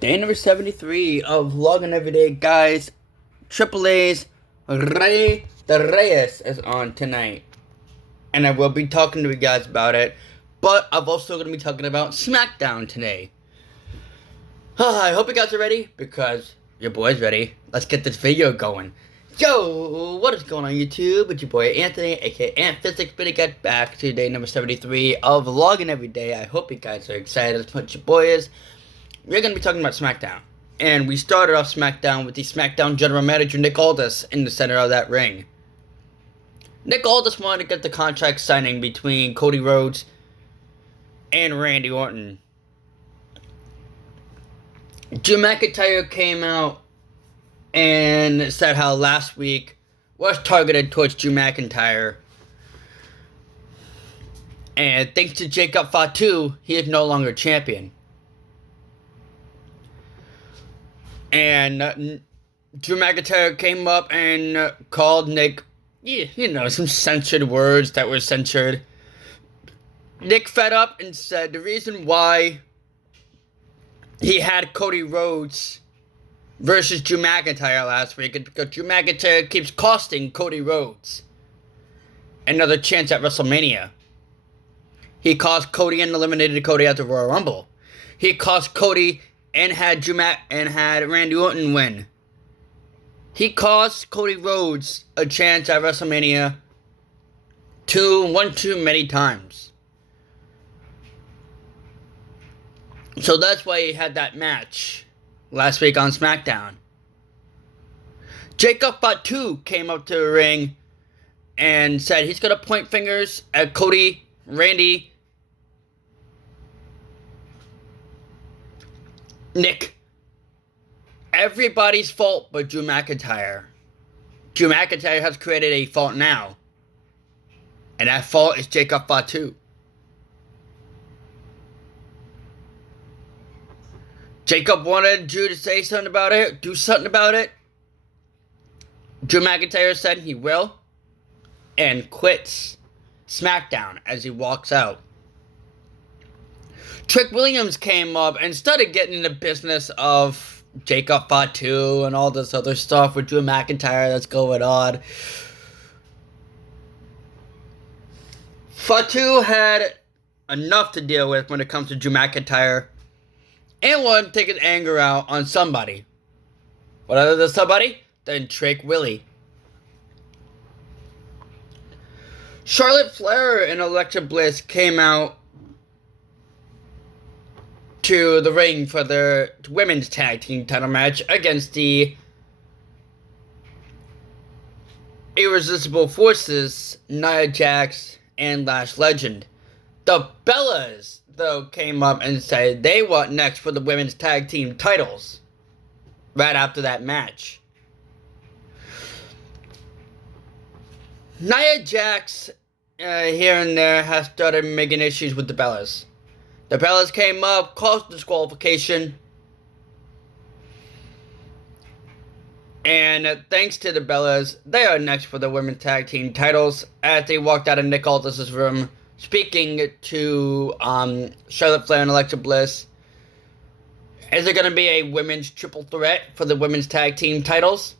Day number 73 of Vlogging Everyday, guys. Triple A's Rey de Reyes is on tonight. And I will be talking to you guys about it. But I'm also going to be talking about SmackDown today. I hope you guys are ready, because your boy's ready. Let's get this video going. Yo, what is going on YouTube? It's your boy Anthony, aka Ant Physics, but get back to day number 73 of Vlogging Everyday. I hope you guys are excited as much your boy is. We're going to be talking about SmackDown. And we started off SmackDown with the SmackDown General Manager, Nick Aldis, in the center of that ring. Nick Aldis wanted to get the contract signing between Cody Rhodes and Randy Orton. Drew McIntyre came out and said how last week was targeted towards Drew McIntyre. And thanks to Jacob Fatu, he is no longer champion. And Drew McIntyre came up and called Nick, some censored words that were censored. Nick fed up and said the reason why he had Cody Rhodes versus Drew McIntyre last week is because Drew McIntyre keeps costing Cody Rhodes another chance at WrestleMania. He cost Cody and eliminated Cody at the Royal Rumble. He cost Cody and had Randy Orton win. He cost Cody Rhodes a chance at WrestleMania one too many times. So that's why he had that match last week on SmackDown. Jacob Fatu came up to the ring and said he's going to point fingers at Cody, Randy, Nick. Everybody's fault but Drew McIntyre. Drew McIntyre has created a fault now. And that fault is Jacob Fatu. Jacob wanted Drew to say something about it, do something about it. Drew McIntyre said he will, and quits SmackDown as he walks out. Trick Williams came up and started getting in the business of Jacob Fatu and all this other stuff with Drew McIntyre that's going on. Fatu had enough to deal with when it comes to Drew McIntyre and wanted to take his anger out on somebody. What other than somebody? Than Trick Willie. Charlotte Flair and Alexa Bliss came out to the ring for their women's tag team title match against the Irresistible Forces, Nia Jax and Lash Legend. The Bellas, though, came up and said they want next for the women's tag team titles right after that match. Nia Jax here and there has started making issues with the Bellas. The Bellas came up, caused disqualification, and thanks to the Bellas, they are next for the women's tag team titles as they walked out of Nick Aldis' room speaking to Charlotte Flair and Alexa Bliss. Is there going to be a women's triple threat for the women's tag team titles?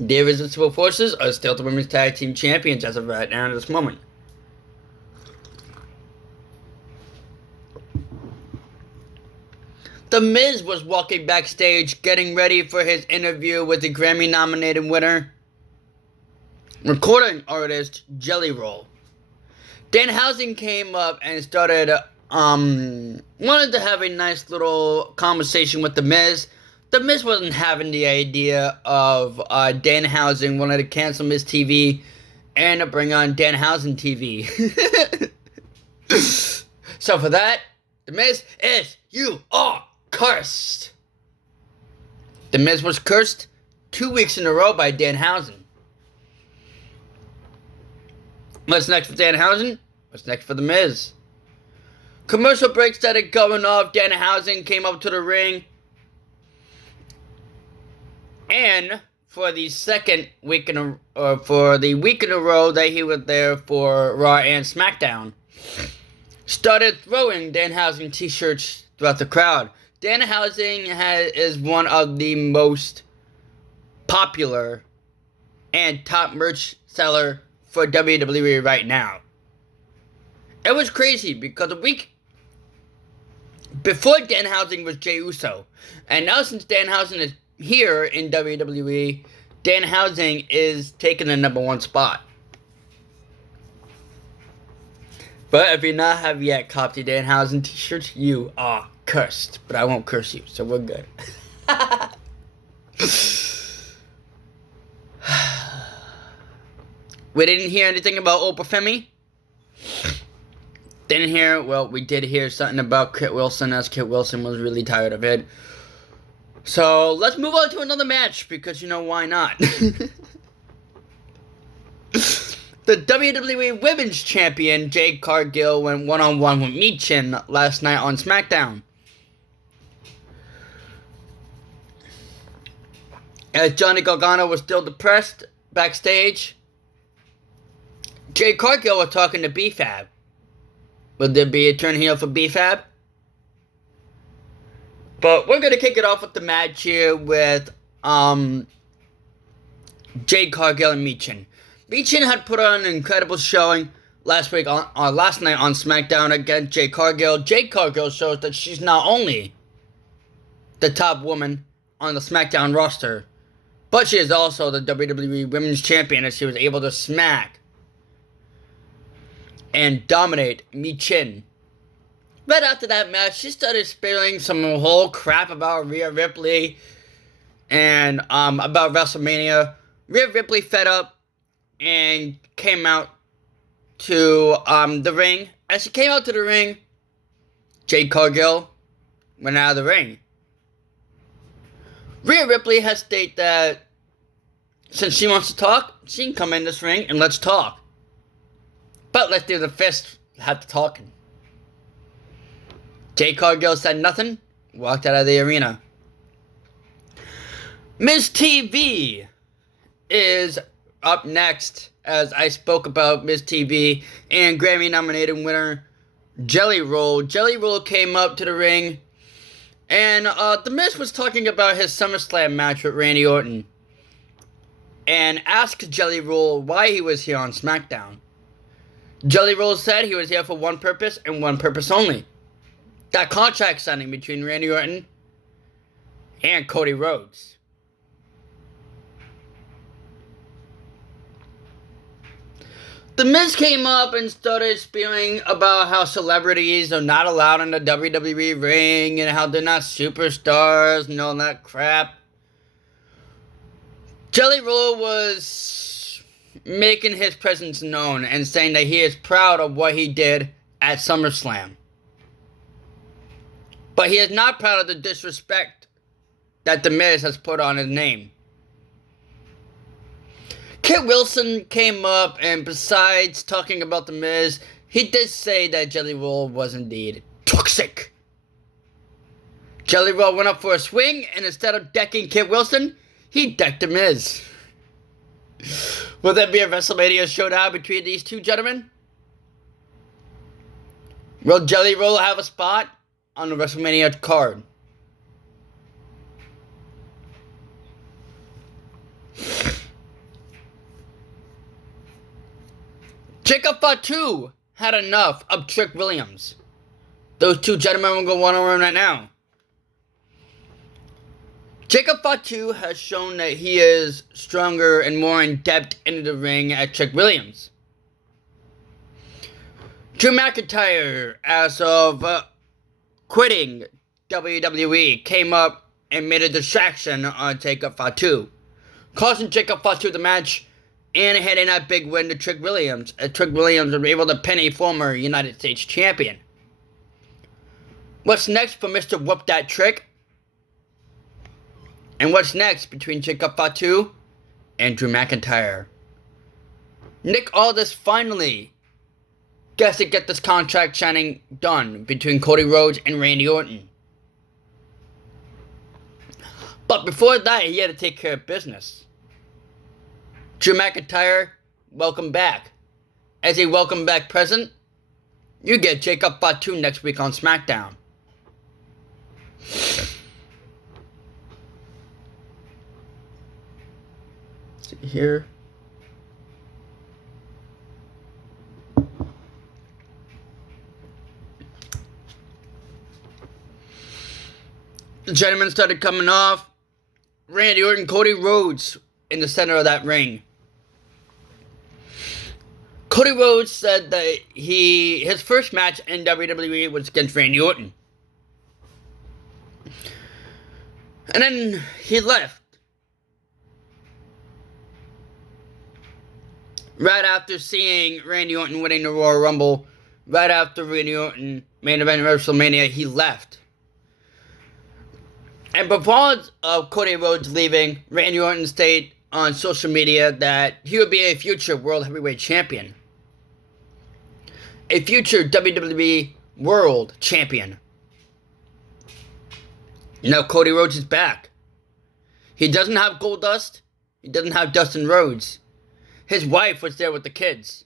The Irresistible Forces are still the women's tag team champions as of right now at this moment. The Miz was walking backstage getting ready for his interview with the Grammy-nominated winner, recording artist Jelly Roll. Danhausen came up and started, wanted to have a nice little conversation with The Miz. The Miz wasn't having the idea of Danhausen wanted to cancel Miz TV and bring on Danhausen TV. So for that, The Miz is, you are cursed. The Miz was cursed 2 weeks in a row by Danhausen. What's next for Danhausen? What's next for The Miz? Commercial break started going off. Danhausen came up to the ring. And for the week in a row that he was there for Raw and SmackDown, started throwing Danhausen t-shirts throughout the crowd. Danhausen is one of the most popular and top merch seller for WWE right now. It was crazy because a week before Danhausen was Jey Uso, and now since Danhausen is here in WWE, Danhausen is taking the #1 spot. But if you not have yet copped your Danhausen t-shirts, you are cursed. But I won't curse you, so we're good. We didn't hear anything about Oprah Femi. We did hear something about Kit Wilson, as Kit Wilson was really tired of it. So, let's move on to another match, because why not? The WWE Women's Champion, Jade Cargill, went one-on-one with Michin last night on SmackDown. As Johnny Gargano was still depressed backstage, Jade Cargill was talking to B-Fab. Will there be a turn heel for B-Fab? But we're going to kick it off with the match here with Jade Cargill and Michin. Michin had put on an incredible showing last night on SmackDown against Jade Cargill. Jade Cargill shows that she's not only the top woman on the SmackDown roster, but she is also the WWE Women's Champion, as she was able to smack and dominate Michin. Right after that match, she started spilling some whole crap about Rhea Ripley and about WrestleMania. Rhea Ripley fed up and came out to the ring. As she came out to the ring, Jade Cargill went out of the ring. Rhea Ripley has stated that since she wants to talk, she can come in this ring and let's talk. But let's do the fist have the talking. Jade Cargill said nothing, walked out of the arena. Miz TV is up next, as I spoke about Miz TV and Grammy-nominated winner Jelly Roll. Jelly Roll came up to the ring, and The Miz was talking about his SummerSlam match with Randy Orton, and asked Jelly Roll why he was here on SmackDown. Jelly Roll said he was here for one purpose and one purpose only: that contract signing between Randy Orton and Cody Rhodes. The Miz came up and started spewing about how celebrities are not allowed in the WWE ring and how they're not superstars and all that crap. Jelly Roll was making his presence known and saying that he is proud of what he did at SummerSlam. But he is not proud of the disrespect that The Miz has put on his name. Kit Wilson came up, and besides talking about The Miz, he did say that Jelly Roll was indeed toxic. Jelly Roll went up for a swing, and instead of decking Kit Wilson, he decked The Miz. Will there be a WrestleMania showdown between these two gentlemen? Will Jelly Roll have a spot on the WrestleMania card? Jacob Fatu had enough of Trick Williams. Those two gentlemen will go one-on-one right now. Jacob Fatu has shown that he is stronger and more in-depth into the ring at Trick Williams. Drew McIntyre, as of quitting WWE, came up and made a distraction on Jacob Fatu, causing Jacob Fatu the match and heading that big win to Trick Williams, as Trick Williams was able to pin a former United States champion. What's next for Mr. Whoop That Trick? And what's next between Jacob Fatu and Drew McIntyre? Nick Aldis finally gets to get this contract signing done between Cody Rhodes and Randy Orton. But before that, he had to take care of business. Drew McIntyre, welcome back. As a welcome back present, You get Jacob Fatu next week on SmackDown. See here. The gentlemen started coming off. Randy Orton, Cody Rhodes in the center of that ring. Cody Rhodes said that his first match in WWE was against Randy Orton. And then he left. Right after seeing Randy Orton winning the Royal Rumble, right after Randy Orton main event WrestleMania, he left. And before Cody Rhodes leaving, Randy Orton stated on social media that he would be a future World Heavyweight Champion. A future WWE World Champion. Now Cody Rhodes is back. He doesn't have Goldust. He doesn't have Dustin Rhodes. His wife was there with the kids.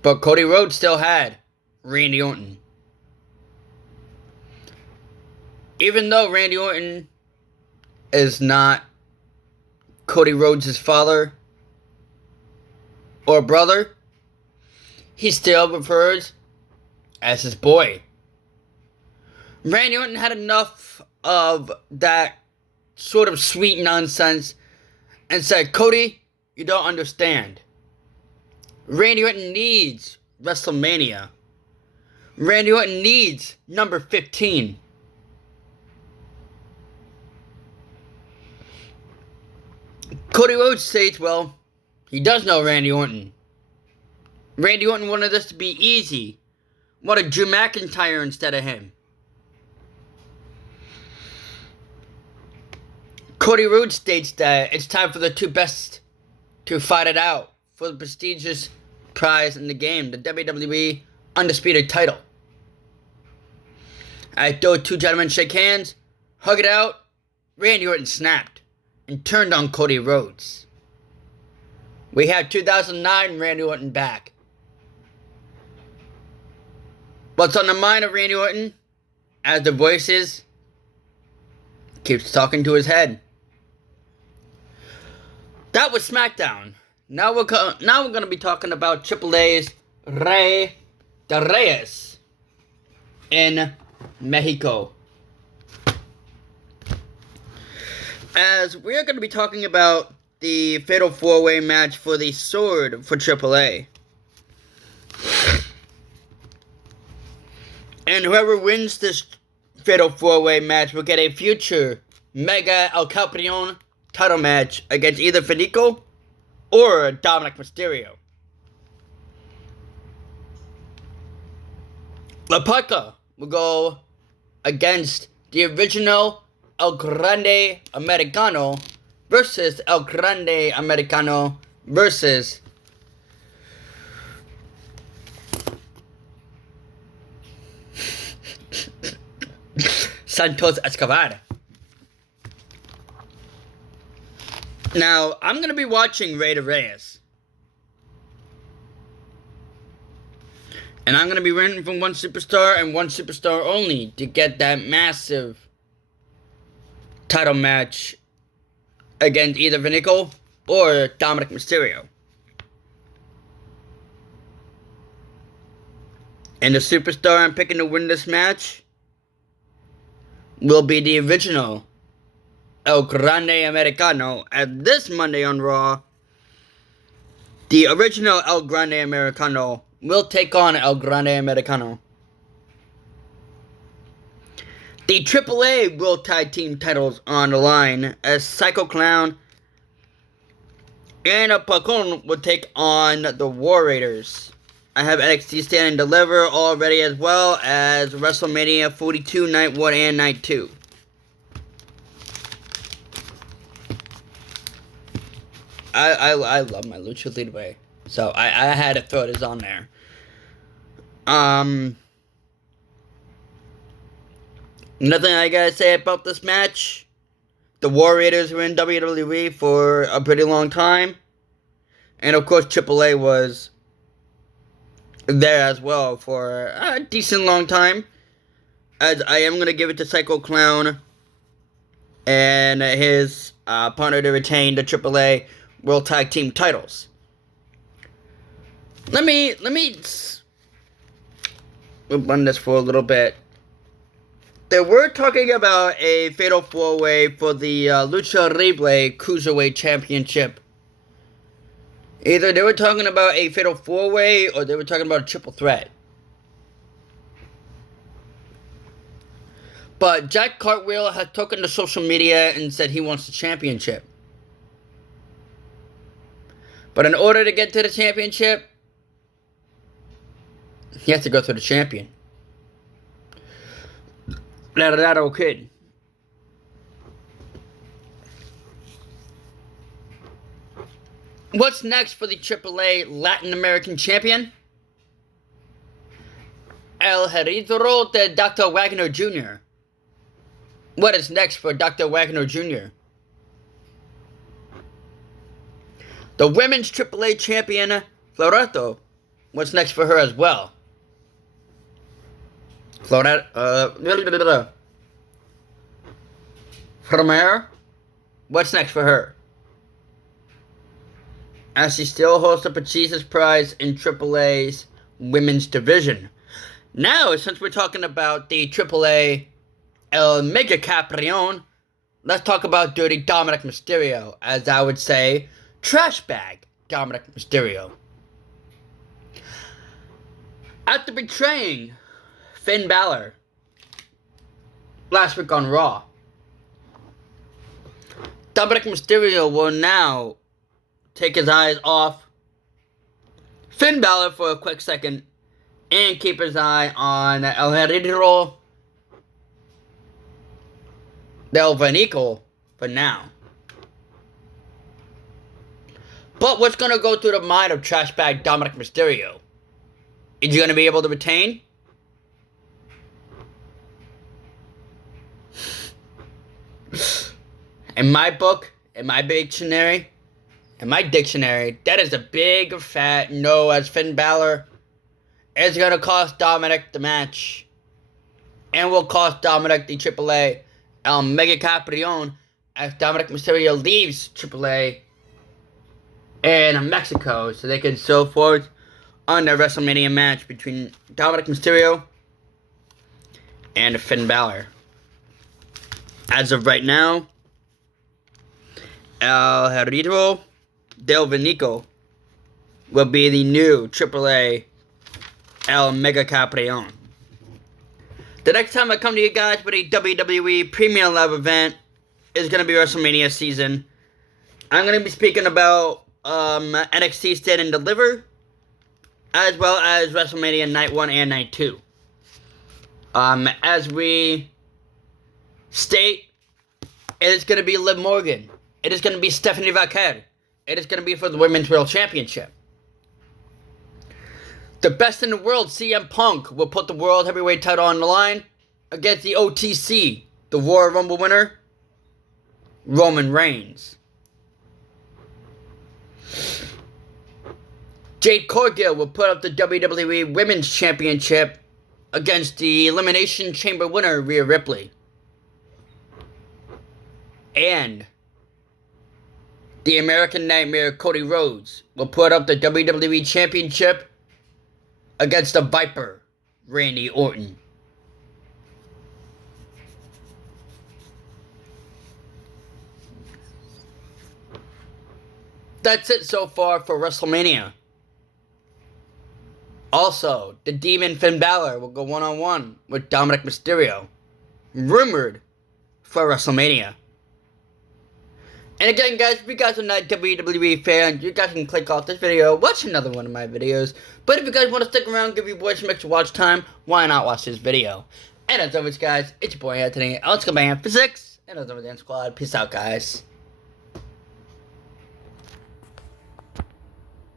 But Cody Rhodes still had Randy Orton. Even though Randy Orton is not Cody Rhodes' father or brother, he still refers as his boy. Randy Orton had enough of that sort of sweet nonsense and said, Cody, you don't understand. Randy Orton needs WrestleMania. Randy Orton needs number 15. Cody Rhodes states, well, he does know Randy Orton. Randy Orton wanted this to be easy. Wanted Drew McIntyre instead of him. Cody Rhodes states that it's time for the two best to fight it out for the prestigious prize in the game, the WWE Undisputed title. As those two gentlemen shake hands, hug it out, Randy Orton snapped and turned on Cody Rhodes. We have 2009 Randy Orton back. What's on the mind of Randy Orton? As the voices keeps talking to his head. That was SmackDown. Now we're going to be talking about Triple A's Rey de Reyes in Mexico. As we are going to be talking about the Fatal 4-Way match for the sword for Triple A. And whoever wins this Fatal 4-Way match will get a future Mega El Campeon title match against either Finico or Dominic Mysterio. La Parka will go against the original El Grande Americano versus El Grande Americano versus Santos Escobar. Now, I'm going to be watching Rey de Reyes. And I'm going to be renting from one superstar and one superstar only to get that massive title match against either Finico or Dominic Mysterio. And the superstar I'm picking to win this match will be the original El Grande Americano. At this Monday on Raw, the original El Grande Americano will take on El Grande Americano. The AAA World Tag Team titles on the line as Psycho Clown and Pacon will take on the War Raiders. I have NXT Stand and Deliver already, as well as WrestleMania 42 Night 1 and Night 2. I love my Lucha Libre, so I had to throw this on there. Nothing I gotta say about this match. The War Raiders were in WWE for a pretty long time. And of course, AAA was there as well for a decent long time. As I am going to give it to Psycho Clown and his partner to retain the AAA World Tag Team titles. Let me we'll run this for a little bit. They were talking about a fatal 4-way for the Lucha Libre Cruiserweight Championship. Either they were talking about a fatal 4-way or they were talking about a triple threat. But Jack Cartwheel has taken to social media and said he wants the championship. But in order to get to the championship, he has to go through the champion. Laredo Kid. What's next for the AAA Latin American champion? El Heredero de Dr. Wagner Jr. What is next for Dr. Wagner Jr.? The women's AAA champion, Loreto. What's next for her as well? Fermer. What's next for her? As she still holds the Pachisa's prize in AAA's women's division. Now, since we're talking about the AAA El Mega Caprion, let's talk about Dirty Dominic Mysterio, as I would say, trash bag Dominic Mysterio. After betraying Finn Balor last week on Raw, Dominic Mysterio will now take his eyes off Finn Balor for a quick second and keep his eye on El Heredero del Vanico for now. But what's going to go through the mind of trash bag Dominic Mysterio? Is he going to be able to retain? In my book, in my dictionary, that is a big fat no, as Finn Balor is going to cost Dominic the match. And will cost Dominic the AAA El Mega Caprion as Dominic Mysterio leaves AAA in Mexico so they can show forth on their WrestleMania match between Dominic Mysterio and Finn Balor. As of right now, El Heredero del Vanico will be the new AAA El Mega Caprion. The next time I come to you guys with a WWE Premium Live event is going to be WrestleMania season. I'm going to be speaking about NXT Stand and Deliver, as well as WrestleMania Night 1 and Night 2. As we state, it is going to be Liv Morgan. It is going to be Stephanie Vaquer. It is going to be for the Women's World Championship. The best in the world, CM Punk, will put the World Heavyweight title on the line against the OTC, the Royal Rumble winner, Roman Reigns. Jade Cargill will put up the WWE Women's Championship against the Elimination Chamber winner, Rhea Ripley. And the American Nightmare, Cody Rhodes, will put up the WWE Championship against the Viper, Randy Orton. That's it so far for WrestleMania. Also, the Demon Finn Balor will go one-on-one with Dominic Mysterio, rumored for WrestleMania. And again, guys, if you guys are not WWE fans, you guys can click off this video, watch another one of my videos. But if you guys want to stick around, give your boys some extra watch time, why not watch this video? And as always, guys, it's your boy Anthony. Let's go back for 6. And as always, Dan Squad. Peace out, guys.